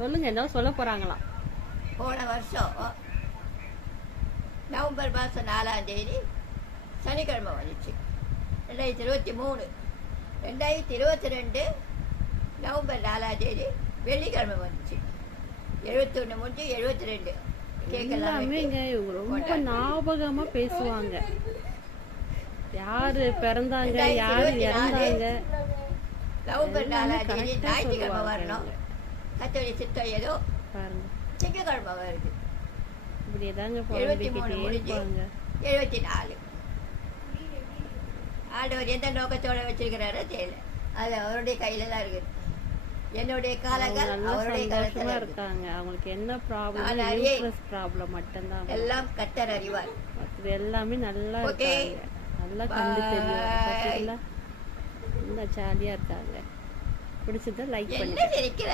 சொல்லுங்க, என்ன சொல்ல போறாங்களாம். போன வருஷம் நவம்பர் மாதம் 4ஆம் தேதி சனிக்கிழமை வந்துச்சு. 2023 2022 நவம்பர் 4ஆம் தேதி வெள்ளிக்கிழமை வந்துச்சு. 71 முடிஞ்சு 72 எல்லாமேங்க இவங்க ரொம்ப ஞாபகமா பேசுவாங்க. யாரு பிறந்தாங்க, யாரு இறந்தாங்க, நவம்பர் 4ஆம் தேதி ஞாயிற்றுக்கிழமை வரணும். கத்தோடைய சித்தம் ஏதோ பாருங்க, திங்கக்கிழமை வருது. இப்படி ஏதாங்க 73 முடிஞ்சு 74. ஆண்டவர் எந்த நோக்கத்தோட வச்சிருக்கிறாரோ தெரியல, அது அவருடைய கையில தான் இருக்குது. என்னுடைய காலங்கள் அவருடைய சந்தோஷமா இருக்காங்க. அவங்களுக்கு என்ன ப்ராப்ளம், யூட்ரஸ் ப்ராப்ளம் மட்டும்தான். எல்லாம் கர்த்தர் அறிவார். இது எல்லாமே நல்லா இருக்காங்க, நல்லா கண்டு தெரியும். நல்லா ஜாலியா இருக்காங்க. பிடிச்சத லைக் பண்ணி இருக்கிற